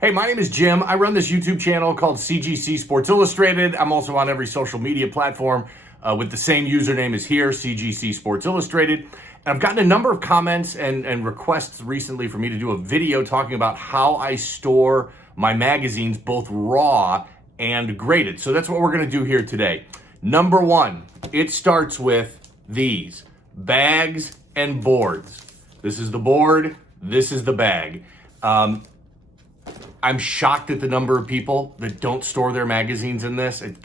Hey, my name is Jim. I run this YouTube channel called CGC Sports Illustrated. I'm also on every social media platform with the same username as here, CGC Sports Illustrated. And I've gotten a number of comments and requests recently for me to do a video talking about how I store my magazines, both raw and graded. So that's what we're going to do here today. Number one, it starts with these bags and boards. This is the board, this is the bag. I'm shocked at the number of people that don't store their magazines in this. It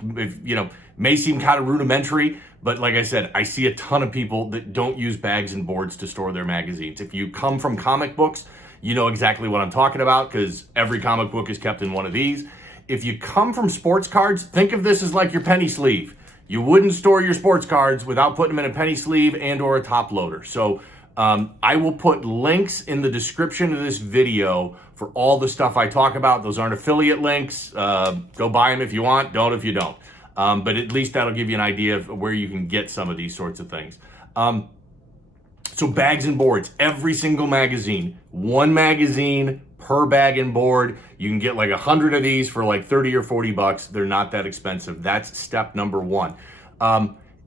may seem kind of rudimentary, but like I said, I see a ton of people that don't use bags and boards to store their magazines. If you come from comic books, you know exactly what I'm talking about because every comic book is kept in one of these. If you come from sports cards, think of this as like your penny sleeve. You wouldn't store your sports cards without putting them in a penny sleeve and or a top loader. So I will put links in the description of this video for all the stuff I talk about. Those aren't affiliate links. Go buy them if you want, don't if you don't. But at least that'll give you an idea of where you can get some of these sorts of things. So bags and boards, every single magazine, one magazine per bag and board. You can get like 100 of these for like 30 or 40 bucks. They're not that expensive. That's step number one.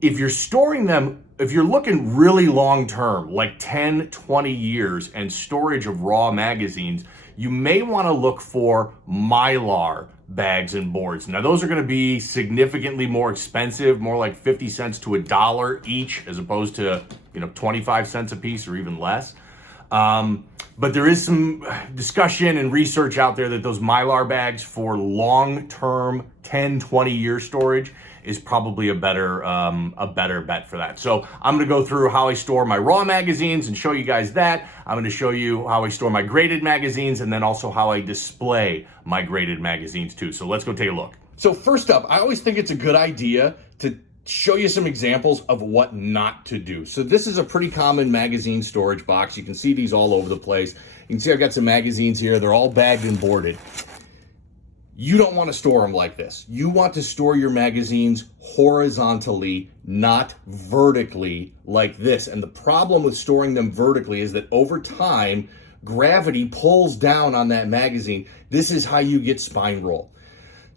If you're storing them, if you're looking really long term, like 10, 20 years and storage of raw magazines, you may want to look for Mylar bags and boards. Now those are going to be significantly more expensive, more like 50 cents to $1 each, as opposed to 25 cents a piece or even less. But there is some discussion and research out there that those Mylar bags for long-term 10, 20-year storage is probably a better bet for that. So I'm going to go through how I store my raw magazines and show you guys that. I'm going to show you how I store my graded magazines and then also how I display my graded magazines too. So let's go take a look. So first up, I always think it's a good idea to show you some examples of what not to do. So this is a pretty common magazine storage box. You can see these all over the place. You can see I've got some magazines here. They're all bagged and boarded. You don't want to store them like this. You want to store your magazines horizontally, not vertically like this. And the problem with storing them vertically is that over time, gravity pulls down on that magazine. This is how you get spine roll.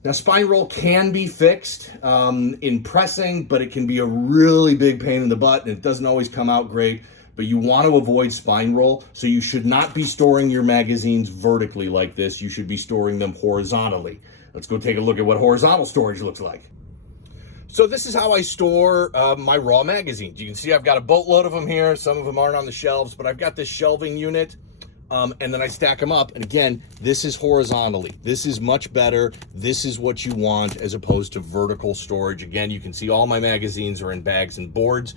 Now, spine roll can be fixed in pressing, but it can be a really big pain in the butt, and it doesn't always come out great. But you want to avoid spine roll, so you should not be storing your magazines vertically like this. You should be storing them horizontally. Let's go take a look at what horizontal storage looks like. So this is how I store my raw magazines. You can see I've got a boatload of them here. Some of them aren't on the shelves, but I've got this shelving unit. And then I stack them up. And again, this is horizontally. This is much better. This is what you want as opposed to vertical storage. Again, you can see all my magazines are in bags and boards.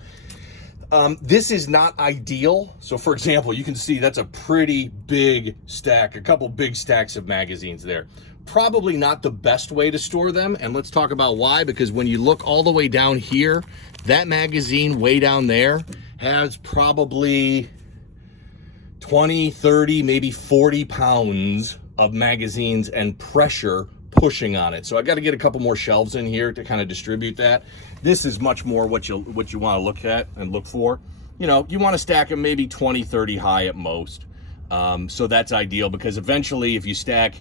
This is not ideal. So for example, you can see that's a pretty big stack, a couple big stacks of magazines there. Probably not the best way to store them. And let's talk about why, because when you look all the way down here, that magazine way down there has probably 20, 30, maybe 40 pounds of magazines and pressure pushing on it. So I got to get a couple more shelves in here to kind of distribute that. This is much more what you want to look at and look for. You want to stack them maybe 20, 30 high at most. So that's ideal because eventually if you stack,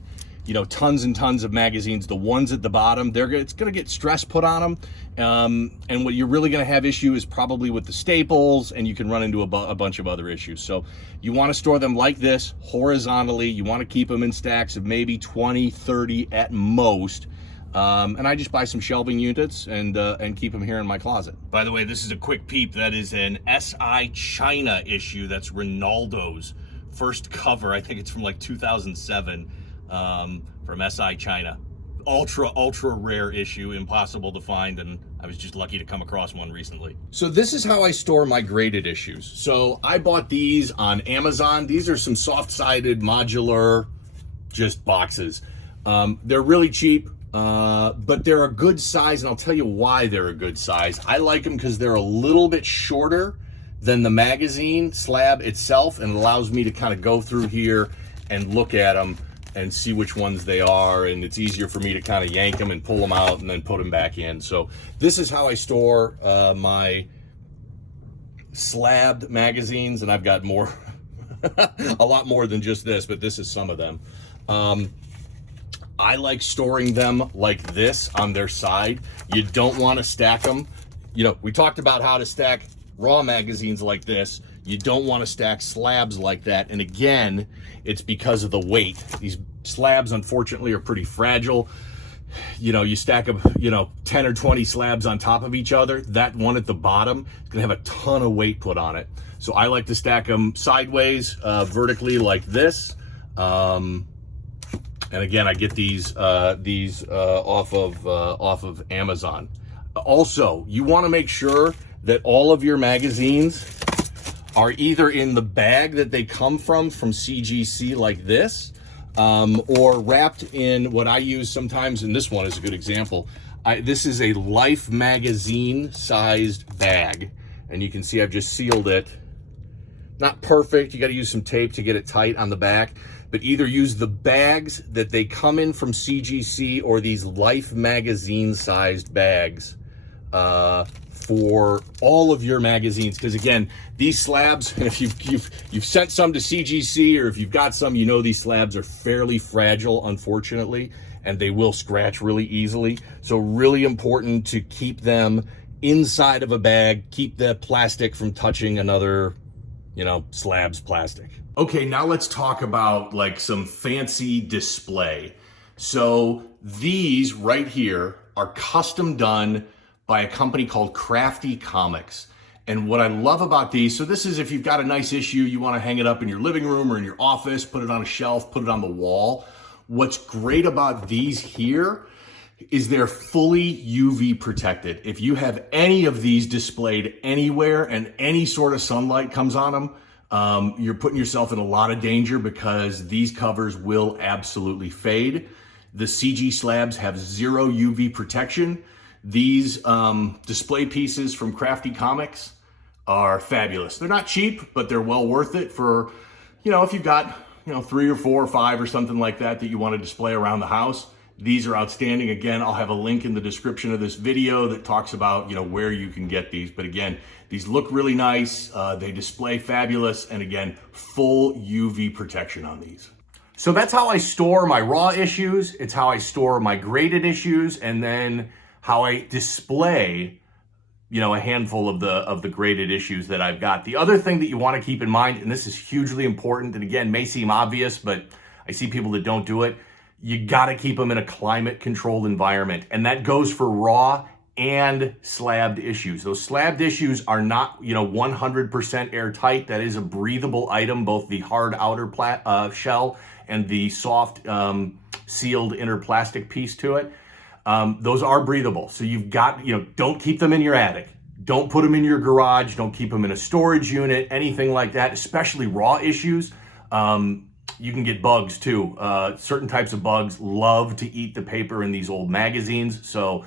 tons and tons of magazines, the ones at the bottom, it's going to get stress put on them. And what you're really going to have issue is probably with the staples, and you can run into a bunch of other issues. So you want to store them like this, horizontally. You want to keep them in stacks of maybe 20, 30 at most. And I just buy some shelving units and keep them here in my closet. By the way, this is a quick peep. That is an SI China issue. That's Ronaldo's first cover. I think it's from like 2007 from SI China. Ultra rare issue, impossible to find, and I was just lucky to come across one recently. So this is how I store my graded issues. So I bought these on Amazon. These are some soft-sided modular just boxes. They're really cheap, but they're a good size, and I'll tell you why they're a good size. I like them because they're a little bit shorter than the magazine slab itself, and it allows me to kind of go through here and look at them and see which ones they are, and it's easier for me to kind of yank them and pull them out and then put them back in. So this is how I store my slabbed magazines, and I've got more, a lot more than just this, but this is some of them. I like storing them like this on their side. You don't want to stack them. You know, we talked about how to stack raw magazines like this. You don't want to stack slabs like that. And again, it's because of the weight. These slabs, unfortunately, are pretty fragile. You know, you stack them, 10 or 20 slabs on top of each other. That one at the bottom is going to have a ton of weight put on it. So I like to stack them sideways, vertically like this. And again, I get these off of Amazon. Also, you want to make sure that all of your magazines are either in the bag that they come from CGC like this, or wrapped in what I use sometimes, and this one is a good example. This is a Life magazine sized bag, and you can see I've just sealed it. Not perfect, you got to use some tape to get it tight on the back, but either use the bags that they come in from CGC or these Life magazine sized bags for all of your magazines. Because again, these slabs, if you've sent some to CGC, or if you've got some, you know these slabs are fairly fragile, unfortunately, and they will scratch really easily. So really important to keep them inside of a bag, keep the plastic from touching another, slab's plastic. Okay, now let's talk about like some fancy display. So these right here are custom done by a company called Crafty Comics. And what I love about these, so this is if you've got a nice issue, you want to hang it up in your living room or in your office, put it on a shelf, put it on the wall. What's great about these here is they're fully UV protected. If you have any of these displayed anywhere and any sort of sunlight comes on them, you're putting yourself in a lot of danger, because these covers will absolutely fade. The CG slabs have zero UV protection. These display pieces from Crafty Comics are fabulous. They're not cheap, but they're well worth it for, if you've got, 3 or 4 or 5 or something like that you want to display around the house. These are outstanding. Again, I'll have a link in the description of this video that talks about, where you can get these. But again, these look really nice. They display fabulous. And again, full UV protection on these. So that's how I store my raw issues. It's how I store my graded issues, and then how I display, a handful of the graded issues that I've got. The other thing that you want to keep in mind, and this is hugely important, and again, may seem obvious, but I see people that don't do it. You got to keep them in a climate controlled environment. And that goes for raw and slabbed issues. Those slabbed issues are not, 100% airtight. That is a breathable item, both the hard outer shell and the soft sealed inner plastic piece to it. Those are breathable. So you've got, don't keep them in your attic. Don't put them in your garage. Don't keep them in a storage unit, anything like that, especially raw issues. You can get bugs too. Certain types of bugs love to eat the paper in these old magazines. So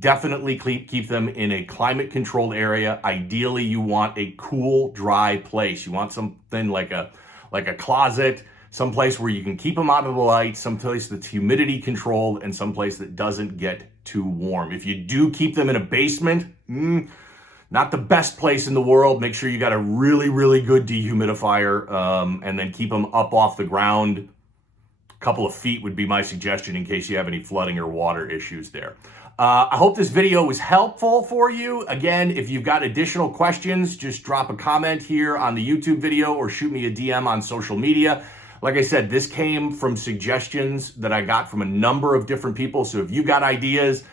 definitely keep them in a climate controlled area. Ideally, you want a cool, dry place. You want something like a closet, someplace where you can keep them out of the light, someplace that's humidity controlled, and someplace that doesn't get too warm. If you do keep them in a basement, not the best place in the world. Make sure you got a really, really good dehumidifier, and then keep them up off the ground. A couple of feet would be my suggestion in case you have any flooding or water issues there. I hope this video was helpful for you. Again, if you've got additional questions, just drop a comment here on the YouTube video or shoot me a DM on social media. Like I said, this came from suggestions that I got from a number of different people. So if you got ideas,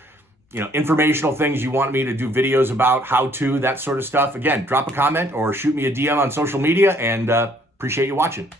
informational things you want me to do videos about, how to, that sort of stuff, again, drop a comment or shoot me a DM on social media, and appreciate you watching.